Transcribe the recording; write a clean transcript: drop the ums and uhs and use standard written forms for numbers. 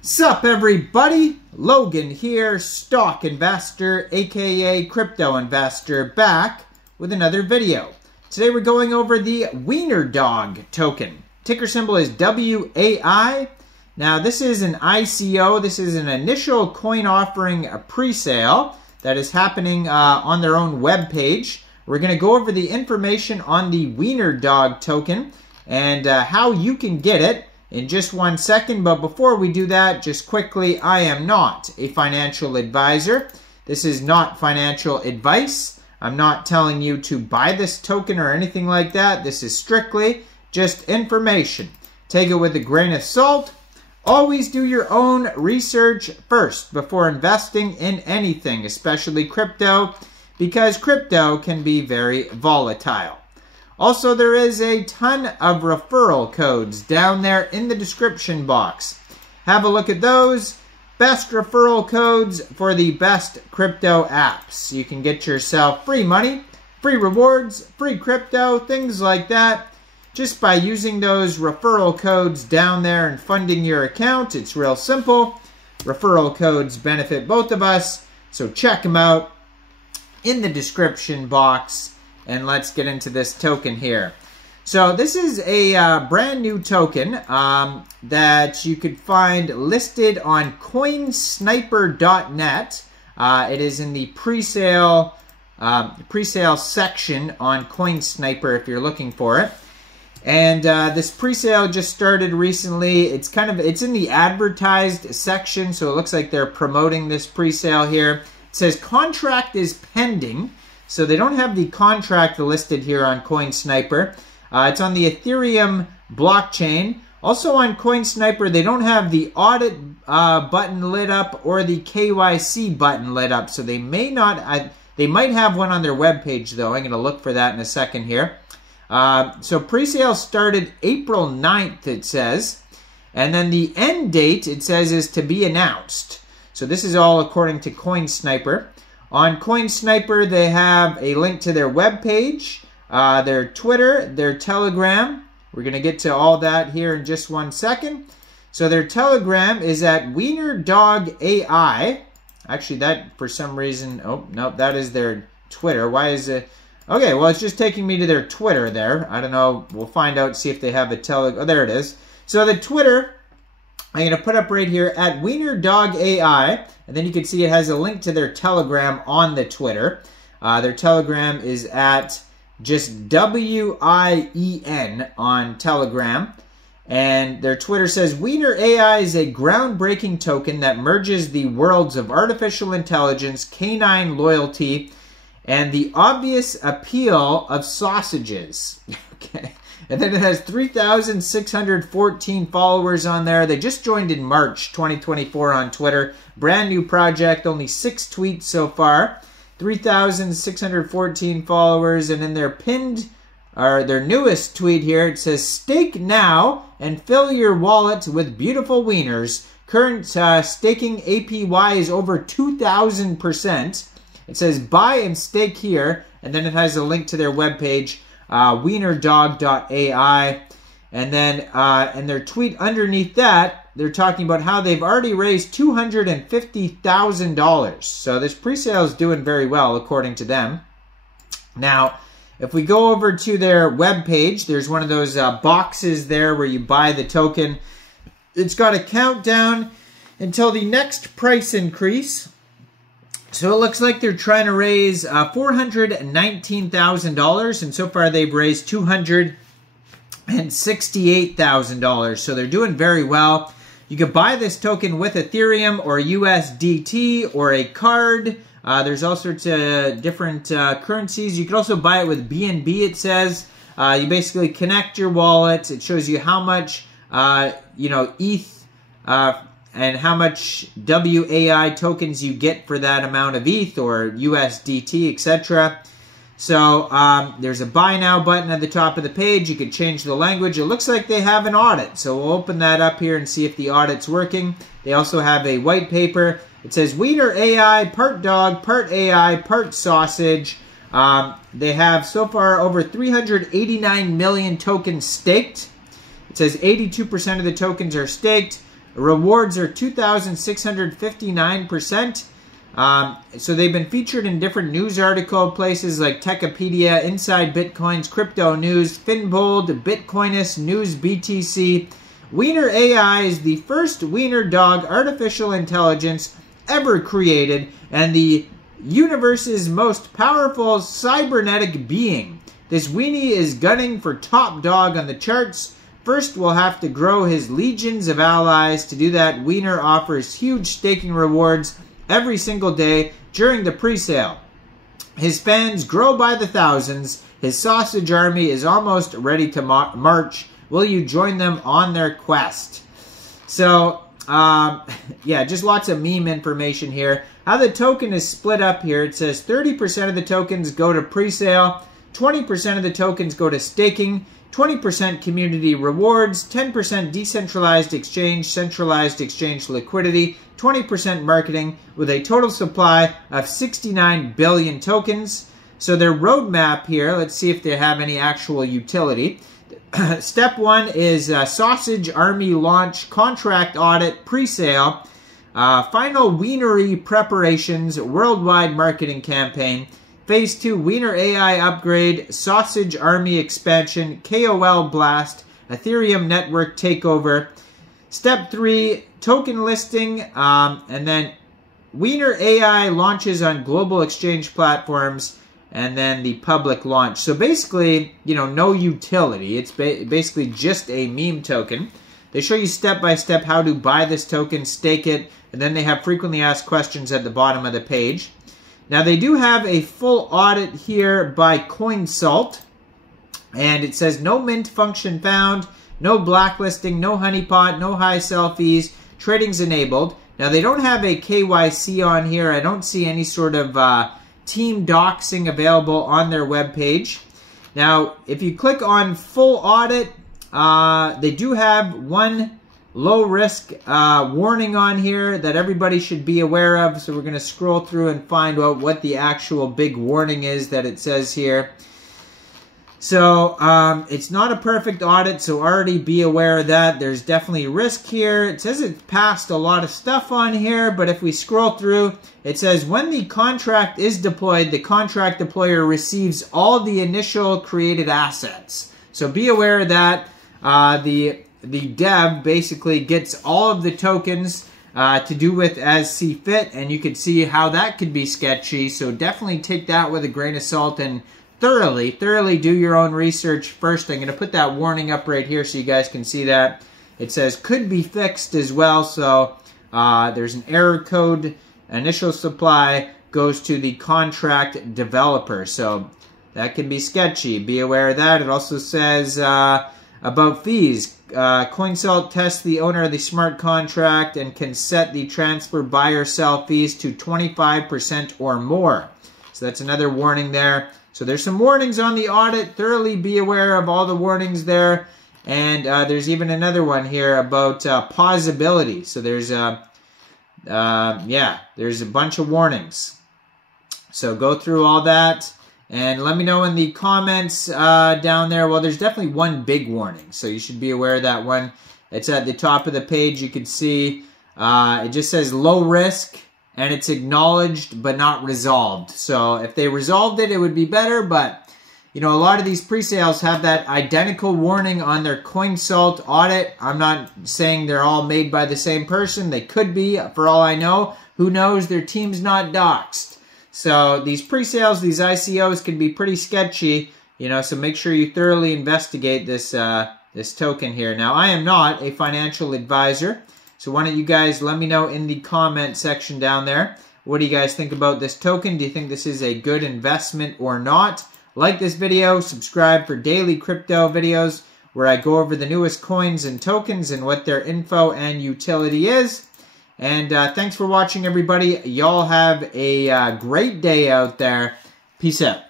Sup everybody, Logan here, stock investor, aka crypto investor, back with another video. Today we're going over the WIENERDOG token. Ticker symbol is WAI. Now this is an ICO, this is an initial coin offering pre-sale that is happening on their own web page. We're going to go over the information on the WIENERDOG token and how you can get it in just 1 second. But before we do that, just quickly, I am not a financial advisor. This is not financial advice. I'm not telling you to buy this token or anything like that. This is strictly just information. Take it with a grain of salt. Always do your own research first before investing in anything, especially crypto, because crypto can be very volatile. Also, there is a ton of referral codes down there in the description box. Have a look at those. Best referral codes for the best crypto apps. You can get yourself free money, free rewards, free crypto, things like that, just by using those referral codes down there and funding your account. It's real simple. Referral codes benefit both of us, so check them out in the description box. And let's get into this token here. So this is a brand new token that you could find listed on coinsniper.net. It is in the pre-sale section on CoinSniper if you're looking for it. And this pre-sale just started recently. It's in the advertised section, so it looks like they're promoting this pre-sale here. It says contract is pending. So they don't have the contract listed here on CoinSniper. It's on the Ethereum blockchain. Also on CoinSniper, they don't have the audit button lit up or the KYC button lit up. So they may not. They might have one on their webpage though. I'm going to look for that in a second here. So pre-sale started April 9th, it says. And then the end date, it says, is to be announced. So this is all according to CoinSniper. On CoinSniper, they have a link to their webpage, their Twitter, their Telegram. We're going to get to all that here in just 1 second. So their Telegram is at WIENERDOG AI. Actually, that for some reason, oh, no, that is their Twitter. Why is it? Okay, well, it's just taking me to their Twitter there. I don't know. We'll find out, see if they have a Telegram. Oh, there it is. So the Twitter, I'm going to put up right here at WIENERDOG AI. And then you can see it has a link to their Telegram on the Twitter. Their Telegram is at just WIEN on Telegram. And their Twitter says, WIENERAI is a groundbreaking token that merges the worlds of artificial intelligence, canine loyalty, and the obvious appeal of sausages. Okay. And then it has 3,614 followers on there. They just joined in March 2024 on Twitter. Brand new project, only 6 tweets so far. 3,614 followers. And in their their newest tweet here, it says, stake now and fill your wallet with beautiful wieners. Current staking APY is over 2,000%. It says buy and stake here. And then it has a link to their webpage. WIENERDOG.ai, and then in their tweet underneath that, they're talking about how they've already raised $250,000. So this pre-sale is doing very well according to them. Now, if we go over to their webpage, there's one of those boxes there where you buy the token. It's got a countdown until the next price increase. So it looks like they're trying to raise $419,000, and so far they've raised $268,000. So they're doing very well. You could buy this token with Ethereum or USDT or a card. There's all sorts of different currencies. You could also buy it with BNB, it says. You basically connect your wallet. It shows you how much, ETH and how much WAI tokens you get for that amount of ETH or USDT, etc. So there's a buy now button at the top of the page. You could change the language. It looks like they have an audit. So we'll open that up here and see if the audit's working. They also have a white paper. It says WIENERAI, part dog, part AI, part sausage. They have so far over 389 million tokens staked. It says 82% of the tokens are staked. Rewards are 2,659%. So they've been featured in different news article places like Techipedia, Inside Bitcoins, Crypto News, Finbold, Bitcoinist, News BTC. WIENERAI is the first WIENERDOG artificial intelligence ever created and the universe's most powerful cybernetic being. This weenie is gunning for top dog on the charts. First, we'll have to grow his legions of allies. To do that, Wiener offers huge staking rewards every single day during the pre-sale. His fans grow by the thousands. His sausage army is almost ready to march. Will you join them on their quest? So, yeah, just lots of meme information here. How the token is split up here, it says 30% of the tokens go to pre-sale, 20% of the tokens go to staking, 20% community rewards, 10% decentralized exchange, centralized exchange liquidity, 20% marketing, with a total supply of 69 billion tokens. So their roadmap here, let's see if they have any actual utility. Step 1 is Sausage Army launch, contract audit, pre-sale, final Wienerai preparations, worldwide marketing campaign. Phase 2, WIENERAI upgrade, Sausage Army expansion, KOL blast, Ethereum network takeover. Step 3, token listing, and then WIENERAI launches on global exchange platforms, and then the public launch. So basically, you know, no utility. It's basically just a meme token. They show you step by step how to buy this token, stake it, and then they have frequently asked questions at the bottom of the page. Now, they do have a full audit here by CoinSalt, and it says no mint function found, no blacklisting, no honeypot, no high sell fees, trading's enabled. Now, they don't have a KYC on here. I don't see any sort of team doxing available on their webpage. Now, if you click on full audit, they do have one low risk warning on here that everybody should be aware of. So we're going to scroll through and find out what the actual big warning is that it says here. So it's not a perfect audit, so already be aware of that. There's definitely risk here. It says it's passed a lot of stuff on here, but if we scroll through, it says when the contract is deployed, the contract deployer receives all the initial created assets. So be aware of that. The dev basically gets all of the tokens to do with as see fit, and you can see how that could be sketchy. So definitely take that with a grain of salt and thoroughly do your own research first. I'm going to put that warning up right here so you guys can see that. It says could be fixed as well. So there's an error code. Initial supply goes to the contract developer. So that can be sketchy. Be aware of that. It also says about fees. CoinSalt tests the owner of the smart contract and can set the transfer buy or sell fees to 25% or more. So that's another warning there. So there's some warnings on the audit. Thoroughly be aware of all the warnings there. And there's even another one here about pausability. So there's there's a bunch of warnings. So go through all that and let me know in the comments down there. Well, there's definitely one big warning, so you should be aware of that one. It's at the top of the page. You can see it just says low risk. And it's acknowledged but not resolved. So if they resolved it, it would be better. But, you know, a lot of these pre-sales have that identical warning on their CoinSalt audit. I'm not saying they're all made by the same person. They could be, for all I know. Who knows? Their team's not doxed. So these pre-sales, these ICOs can be pretty sketchy. You know, so make sure you thoroughly investigate this, this token here. Now, I am not a financial advisor. So why don't you guys let me know in the comment section down there. What do you guys think about this token? Do you think this is a good investment or not? Like this video, subscribe for daily crypto videos where I go over the newest coins and tokens and what their info and utility is. And thanks for watching, everybody. Y'all have a great day out there. Peace out.